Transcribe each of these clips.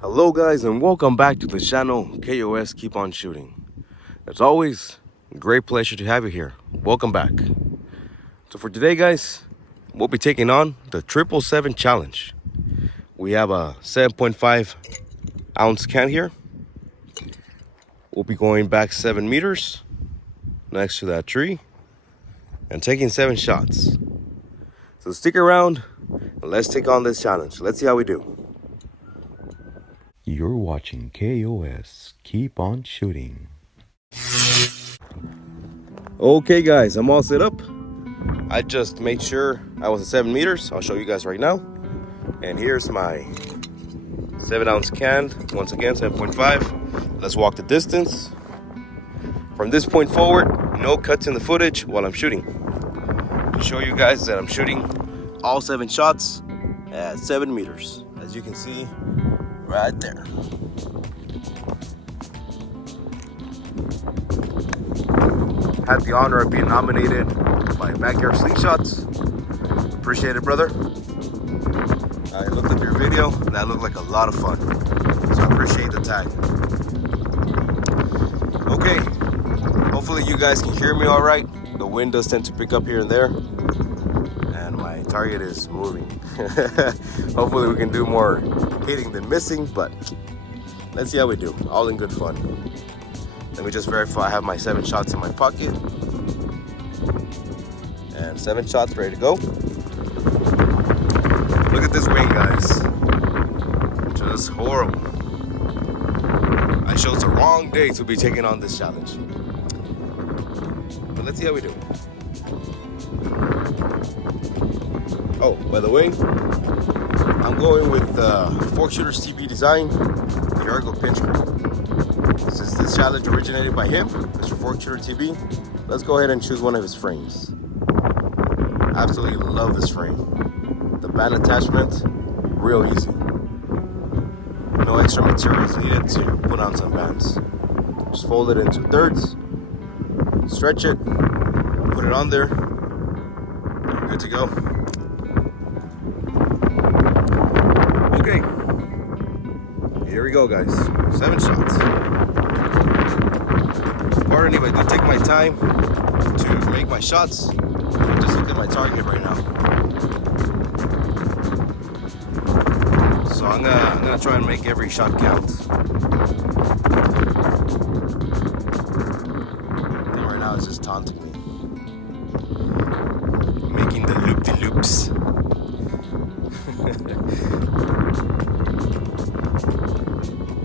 Hello guys and welcome back to the channel K.O.S. Keep on Shooting. As always, great pleasure to have you here. Welcome back. So for today guys, we'll be taking on the 777 challenge. We have a 7.5 ounce can here. We'll be going back 7 meters next to that tree and taking 7 shots. So stick around and let's take on this challenge. Let's see how we do. You're watching K.O.S. Keep on Shooting. Okay guys, I'm all set up. I just made sure I was at 7 meters. I'll show you guys right now. And here's my 7 ounce can. Once again, 7.5. Let's walk the distance. From this point forward, no cuts in the footage while I'm shooting. To show you guys that I'm shooting all 7 shots at 7 meters. As you can see, right there. Had the honor of being nominated by Backyard Slingshots. Appreciate it, brother. I looked up your video. That looked like a lot of fun. So I appreciate the tag. Okay. Hopefully you guys can hear me all right. The wind does tend to pick up here and there. And my target is moving. Hopefully we can do more hitting than missing, but let's see how we do. All in good fun. Let me just verify I have my 7 shots in my pocket. And 7 shots ready to go. Look at this wing, guys. Just horrible. I chose the wrong day to be taking on this challenge. But let's see how we do. Oh, by the way, I'm going with Fork Shooters TB design, the Argo pinch grip. Since this challenge originated by him, Mr. Fork Shooter TB, let's go ahead and choose one of his frames. Absolutely love this frame. The band attachment, real easy. No extra materials needed to put on some bands. Just fold it into thirds, stretch it, put it on there, and you're good to go. Okay, here we go guys, 7 shots. Pardon if I do take my time to make my shots. Just look at my target right now. So I'm gonna try and make every shot count. And right now it's just taunting me. Making the loop-de-loops.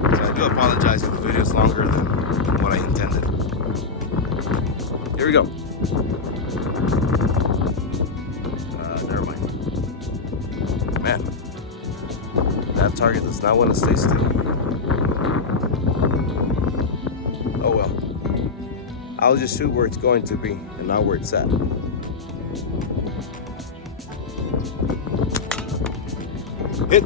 So I do apologize if the video is longer than what I intended. Here we go. Never mind. Man, that target does not want to stay still. Oh well. I'll just shoot where it's going to be and not where it's at. Hit.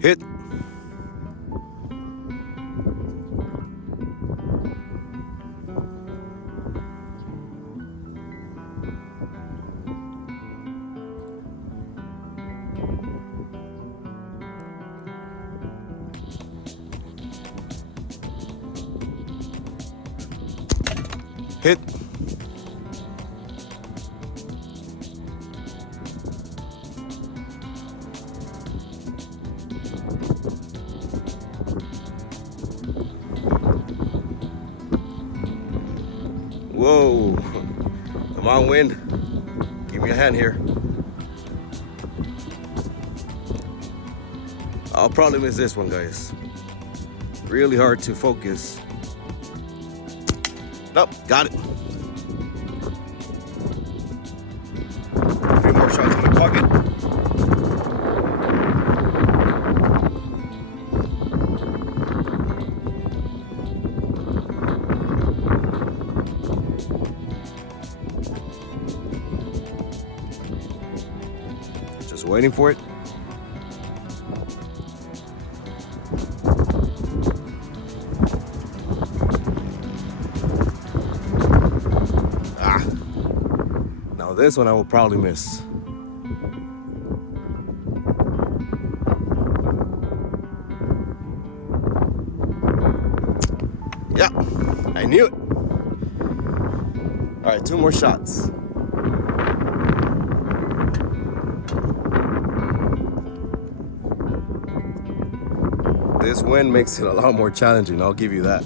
Hit. Hit. Whoa, come on wind, give me a hand here. I'll probably miss this one guys. Really hard to focus. Nope, got it. 3 more shots in my pocket. Just waiting for it. Now this one I will probably miss. Yeah, I knew it. All right, 2 more shots. This wind makes it a lot more challenging, I'll give you that.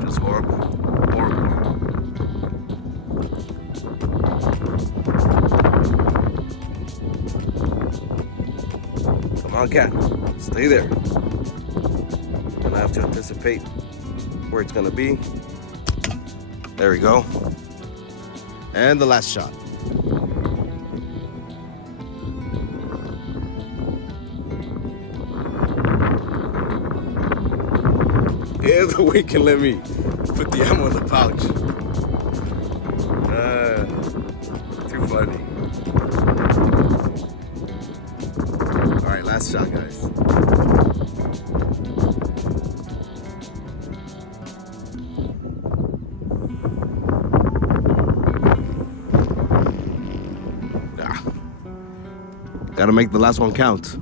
Just horrible, horrible. Come on, cat, stay there. Gonna have to anticipate where it's gonna be. There we go. And the last shot. If the wind can let me put the ammo in the pouch. Too funny. All right, last shot, guys. Gotta make the last one count.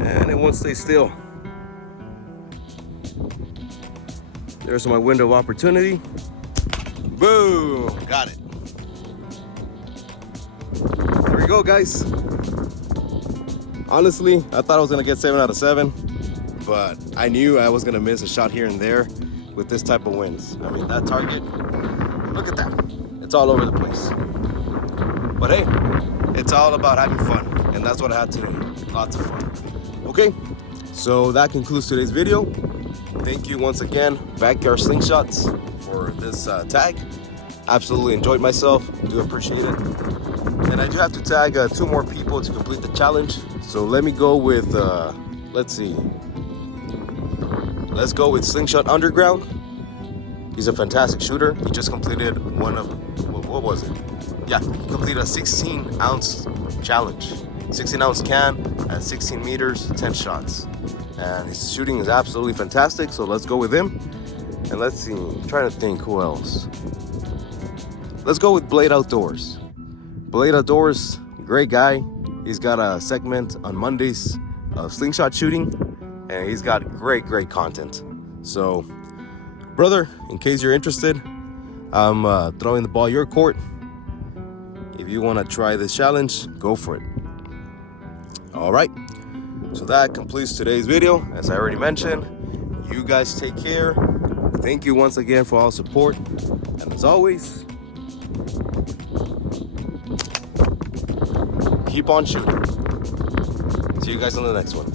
And it won't stay still. There's my window of opportunity. Boom, got it. There we go, guys. Honestly, I thought I was gonna get 7 out of 7, but I knew I was gonna miss a shot here and there with this type of winds. I mean, that target, look at that. It's all over the place. But hey, it's all about having fun, and that's what I had today. Lots of fun. Okay, so that concludes today's video. Thank you once again, Backyard Slingshots, for this tag. Absolutely enjoyed myself, do appreciate it. And I do have to tag 2 more people to complete the challenge. So let me go with, let's see. Let's go with Slingshot Underground. He's a fantastic shooter. He just completed one of, what was it? Yeah, he completed a 16-ounce challenge. 16-ounce can at 16 meters, 10 shots. And his shooting is absolutely fantastic, so let's go with him. And let's see, I'm trying to think who else. Let's go with Blade Outdoors. Blade Outdoors, great guy. He's got a segment on Mondays of slingshot shooting, and he's got great content. So, brother, in case you're interested, I'm throwing the ball your court. If you want to try this challenge, go for it. All right, so that completes today's video. As I already mentioned, you guys take care. Thank you once again for all support, and as always, keep on shooting. See you guys on the next one.